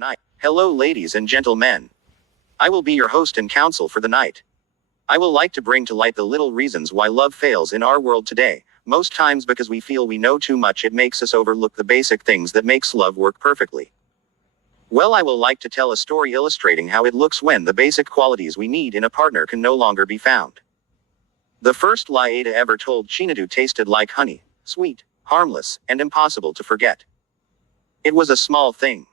night. Hello, ladies and gentlemen. I will be your host and counsel for the night. I will like to bring to light the little reasons why love fails in our world today. Most times because we feel we know too much, it makes us overlook the basic things that makes love work perfectly. Well, I will like to tell a story illustrating how it looks when the basic qualities we need in a partner can no longer be found. The first lie Ada ever told Chinadu tasted like honey, sweet, harmless, and impossible to forget. It was a small thing.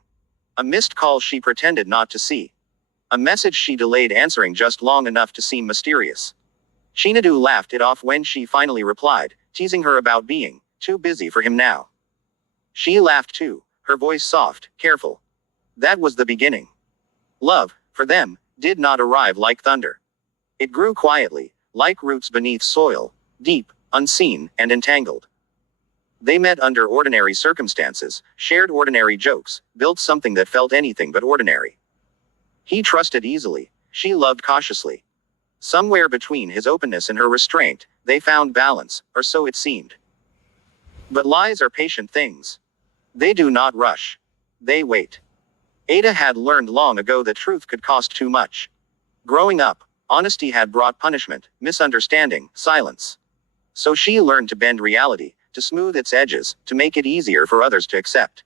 A missed call she pretended not to see. A message she delayed answering just long enough to seem mysterious. Chinadu laughed it off when she finally replied, teasing her about being too busy for him now. She laughed too, her voice soft, careful. That was the beginning. Love, for them, did not arrive like thunder. It grew quietly, like roots beneath soil, deep, unseen, and entangled. They met under ordinary circumstances, shared ordinary jokes, built something that felt anything but ordinary. He trusted easily, she loved cautiously. Somewhere between his openness and her restraint, they found balance, or so it seemed. But lies are patient things. They do not rush. They wait. Ada had learned long ago that truth could cost too much. Growing up, honesty had brought punishment, misunderstanding, silence. So she learned to bend reality, to smooth its edges, to make it easier for others to accept.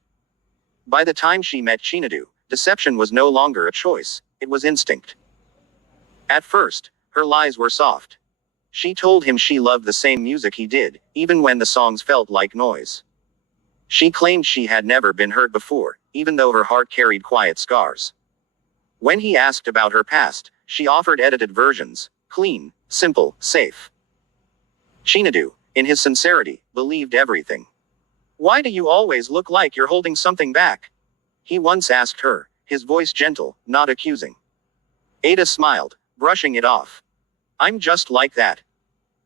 By the time she met Chinadu, deception was no longer a choice, it was instinct. At first, her lies were soft. She told him she loved the same music he did, even when the songs felt like noise. She claimed she had never been hurt before, even though her heart carried quiet scars. When he asked about her past, she offered edited versions, clean, simple, safe. Chinadu, in his sincerity, believed everything. "Why do you always look like you're holding something back?" he once asked her, his voice gentle, not accusing. Ada smiled, brushing it off. "I'm just like that."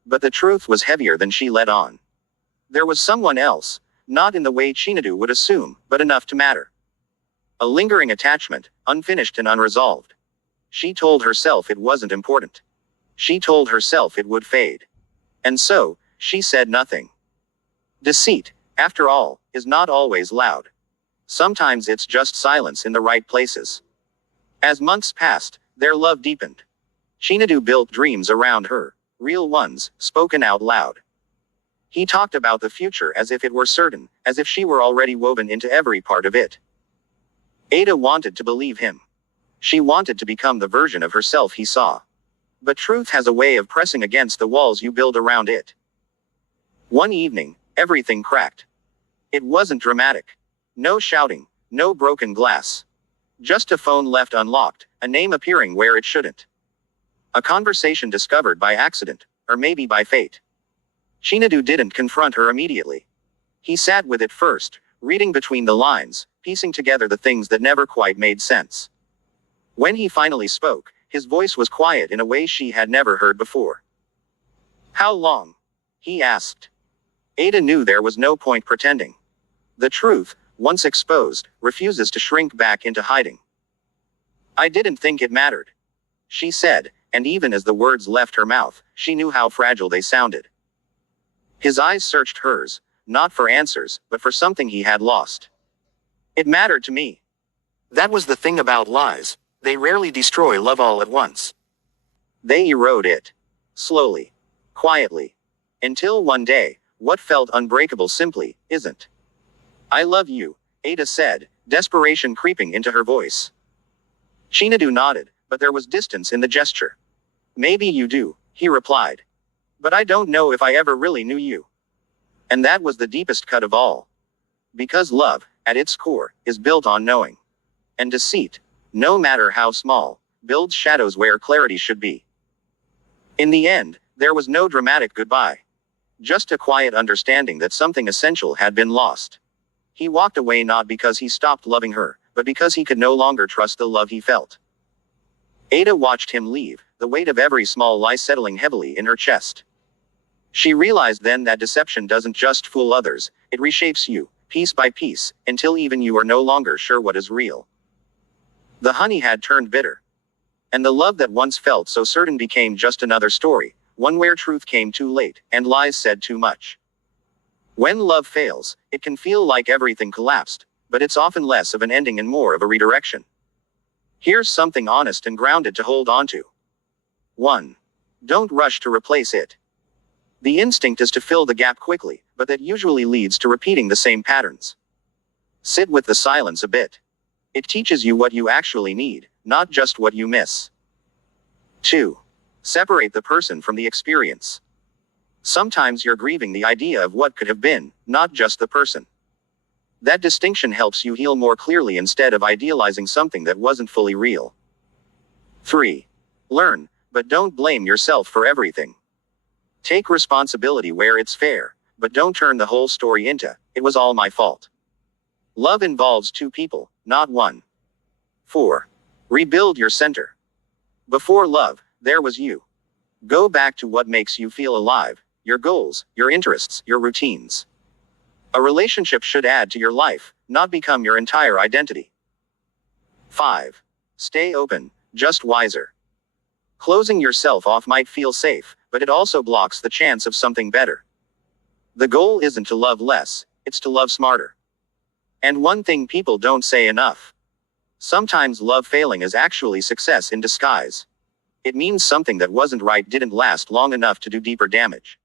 But the truth was heavier than she let on. There was someone else, not in the way Chinadu would assume, but enough to matter. A lingering attachment, unfinished and unresolved. She told herself it wasn't important. She told herself it would fade. And so, she said nothing. Deceit, after all, is not always loud. Sometimes it's just silence in the right places. As months passed, their love deepened. Chinadu built dreams around her, real ones, spoken out loud. He talked about the future as if it were certain, as if she were already woven into every part of it. Ada wanted to believe him. She wanted to become the version of herself he saw. But truth has a way of pressing against the walls you build around it. One evening, everything cracked. It wasn't dramatic. No shouting, no broken glass. Just a phone left unlocked, a name appearing where it shouldn't. A conversation discovered by accident, or maybe by fate. Chinadu didn't confront her immediately. He sat with it first, reading between the lines, piecing together the things that never quite made sense. When he finally spoke, his voice was quiet in a way she had never heard before. "How long?" he asked. Ada knew there was no point pretending. The truth, once exposed, refuses to shrink back into hiding. "I didn't think it mattered," she said, and even as the words left her mouth, she knew how fragile they sounded. His eyes searched hers, not for answers, but for something he had lost. "It mattered to me." That was the thing about lies. They rarely destroy love all at once. They erode it. Slowly. Quietly. Until one day, what felt unbreakable simply isn't. "I love you," Ada said, desperation creeping into her voice. Chinadu nodded, but there was distance in the gesture. "Maybe you do," he replied. "But I don't know if I ever really knew you." And that was the deepest cut of all. Because love, at its core, is built on knowing. And deceit, no matter how small, builds shadows where clarity should be. In the end, there was no dramatic goodbye. Just a quiet understanding that something essential had been lost. He walked away not because he stopped loving her, but because he could no longer trust the love he felt. Ada watched him leave, the weight of every small lie settling heavily in her chest. She realized then that deception doesn't just fool others, it reshapes you, piece by piece, until even you are no longer sure what is real. The honey had turned bitter. And the love that once felt so certain became just another story, one where truth came too late, and lies said too much. When love fails, it can feel like everything collapsed, but it's often less of an ending and more of a redirection. Here's something honest and grounded to hold on to. 1. Don't rush to replace it. The instinct is to fill the gap quickly, but that usually leads to repeating the same patterns. Sit with the silence a bit. It teaches you what you actually need, not just what you miss. 2. Separate the person from the experience. Sometimes you're grieving the idea of what could have been, not just the person. That distinction helps you heal more clearly instead of idealizing something that wasn't fully real. 3. Learn, but don't blame yourself for everything. Take responsibility where it's fair, but don't turn the whole story into, "It was all my fault." Love involves two people, not one. 4. Rebuild your center. Before love, there was you. Go back to what makes you feel alive, your goals, your interests, your routines. A relationship should add to your life, not become your entire identity. 5. Stay open, just wiser. Closing yourself off might feel safe, but it also blocks the chance of something better. The goal isn't to love less, it's to love smarter. And one thing people don't say enough. Sometimes love failing is actually success in disguise. It means something that wasn't right didn't last long enough to do deeper damage.